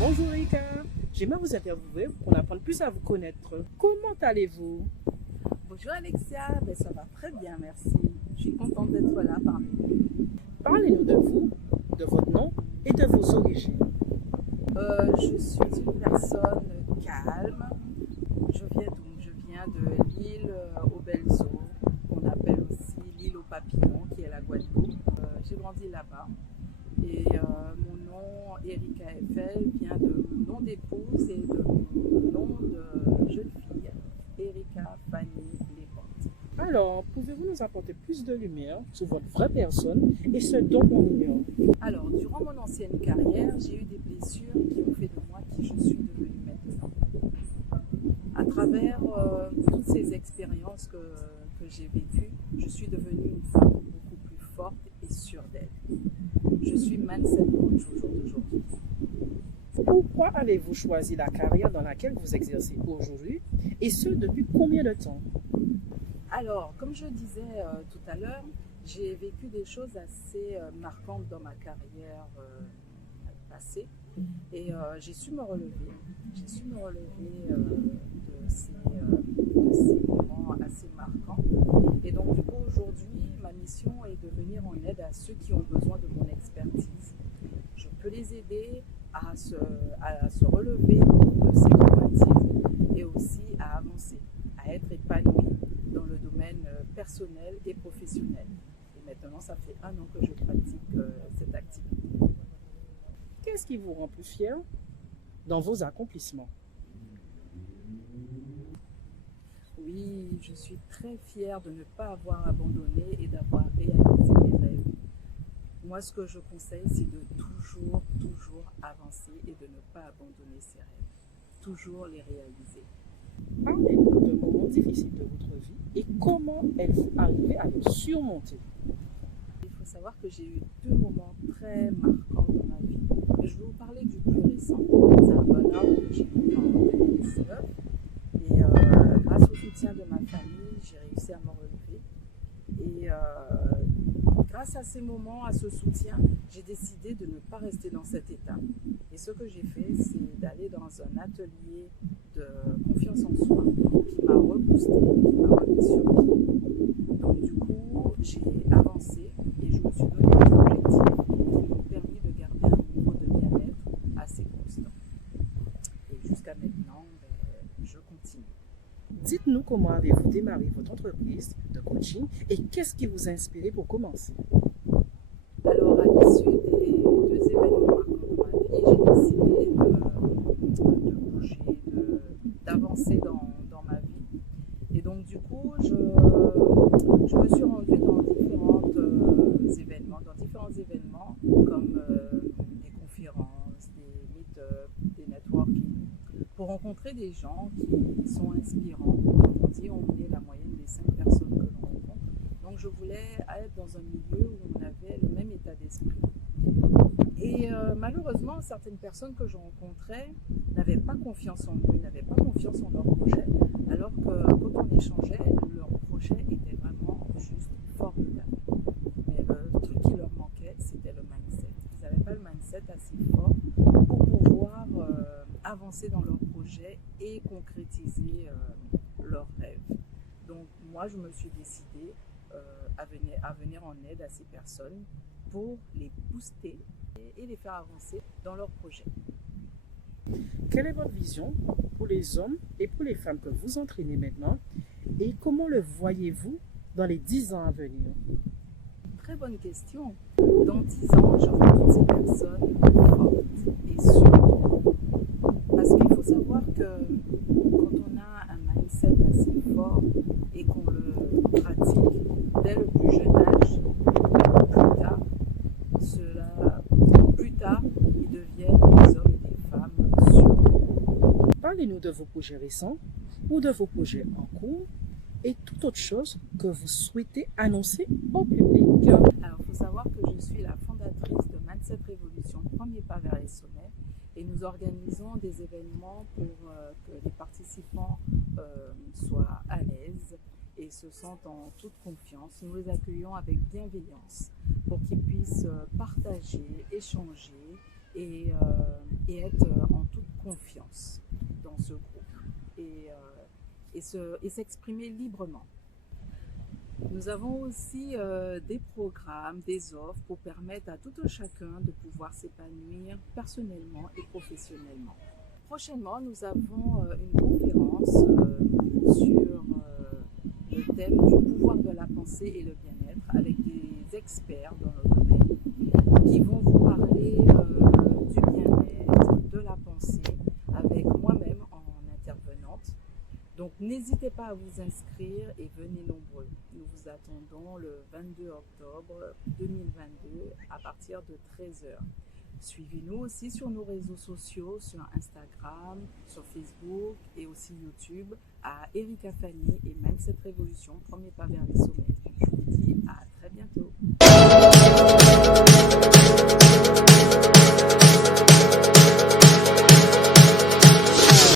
Bonjour Rika, j'aimerais vous interviewer pour apprendre plus à vous connaître. Comment allez-vous? Bonjour Alexia, ça va très bien, merci. Je suis contente d'être là parmi vous. Parlez-nous de vous, de votre nom et de vos origines. Je suis une personne calme. Je viens de l'île aux Belles Eaux, qu'on appelle aussi l'île aux Papillons, qui est la Guadeloupe. J'ai grandi là-bas. Et mon nom, Erika Eiffel, vient de mon nom d'épouse et de mon nom de jeune fille, Erika Fanny Leporte. Alors, pouvez-vous nous apporter plus de lumière sur votre vraie personne et ce dont on ignore? Alors, durant mon ancienne carrière, j'ai eu des blessures qui ont fait de moi qui je suis devenue maintenant. À travers toutes ces expériences que j'ai vécues, je suis devenue une femme beaucoup plus forte et sûre d'elle. Je suis mindset coach au jour d'aujourd'hui. Pourquoi avez-vous choisi la carrière dans laquelle vous exercez aujourd'hui et ce depuis combien de temps? Alors, comme je disais tout à l'heure, j'ai vécu des choses assez marquantes dans ma carrière passée et j'ai su me relever. J'ai su me relever de ces moments assez marquants. Et donc, du coup, aujourd'hui, ma mission est de venir en aide à ceux qui ont besoin de mon expertise. Je peux les aider à se relever de ces traumatismes et aussi à avancer, à être épanoui dans le domaine personnel et professionnel. Et maintenant, ça fait 1 an que je pratique cette activité. Qu'est-ce qui vous rend plus fier dans vos accomplissements? Oui, je suis très fière de ne pas avoir abandonné et d'avoir réalisé mes rêves. Moi, ce que je conseille, c'est de toujours avancer et de ne pas abandonner ses rêves. Toujours les réaliser. Parlez-nous de moments difficiles de votre vie et comment êtes-vous arrivé à les surmonter? Il faut savoir que j'ai eu 2 moments très marquants dans ma vie. Je vais vous parler du plus récent. C'est un burn-out que j'ai eu en 2019. Et grâce au soutien de ma famille, j'ai réussi à me relever. Et grâce à ces moments, à ce soutien, j'ai décidé de ne pas rester dans cet état. Et ce que j'ai fait, c'est d'aller dans un atelier de confiance en soi qui m'a reboosté et qui m'a remis sur pied. Donc du coup, j'ai avancé et je me suis donné des objectifs qui m'ont permis de garder un niveau de bien-être assez constant. Et jusqu'à maintenant, je continue. Dites-nous comment avez-vous démarré votre entreprise de coaching et qu'est-ce qui vous a inspiré pour commencer? Alors, à l'issue des 2 événements marquants dans ma vie, j'ai décidé de bouger, d'avancer dans ma vie. Et donc, du coup, je me suis rendue dans différents événements comme des conférences, des meet-ups, des networking, pour rencontrer des gens qui sont inspirants. Comme on dit, on est la moyenne des 5 personnes que l'on rencontre. Donc je voulais être dans un milieu où on avait le même état d'esprit. Et malheureusement, certaines personnes que je rencontrais n'avaient pas confiance en eux, n'avaient pas confiance en leur projet. Alors que quand on échangeait, leur projet était vraiment juste formidable. Mais le truc qui leur manquait, c'était le mindset. Ils n'avaient pas le mindset assez fort pour pouvoir avancer dans leur projet et concrétiser leurs rêves. Donc moi, je me suis décidée à venir en aide à ces personnes pour les booster et les faire avancer dans leurs projets. Quelle est votre vision pour les hommes et pour les femmes que vous entraînez maintenant et comment le voyez-vous dans les 10 ans à venir? Très bonne question. Dans 10 ans, je vois toutes ces personnes fortes et sûres. Parce qu'il faut savoir que quand on a un mindset assez fort et qu'on le pratique dès le plus jeune âge, plus tard, ils deviennent des hommes et des femmes sûrs. Parlez-nous de vos projets récents ou de vos projets en cours et toute autre chose que vous souhaitez annoncer au public. Alors, il faut savoir que je suis la fondatrice de Mindset Révolution, premier pas vers les sommets, et nous organisons des événements pour que les participants soient à l'aise et se sentent en toute confiance. Nous les accueillons avec bienveillance pour qu'ils puissent partager, échanger et être confiance dans ce groupe et s'exprimer librement. Nous avons aussi des programmes, des offres pour permettre à tout un chacun de pouvoir s'épanouir personnellement et professionnellement. Prochainement, nous avons une conférence sur le thème du pouvoir de la pensée et le bien-être avec des experts dans le domaine qui vont vous parler du bien-être, de la pensée avec moi-même en intervenante. Donc n'hésitez pas à vous inscrire et venez nombreux. Nous vous attendons le 22 octobre 2022 à partir de 13h. Suivez-nous aussi sur nos réseaux sociaux, sur Instagram, sur Facebook et aussi YouTube à Erika Fanny et Mindset Révolution, premier pas vers les sommets. Je vous dis à très bientôt.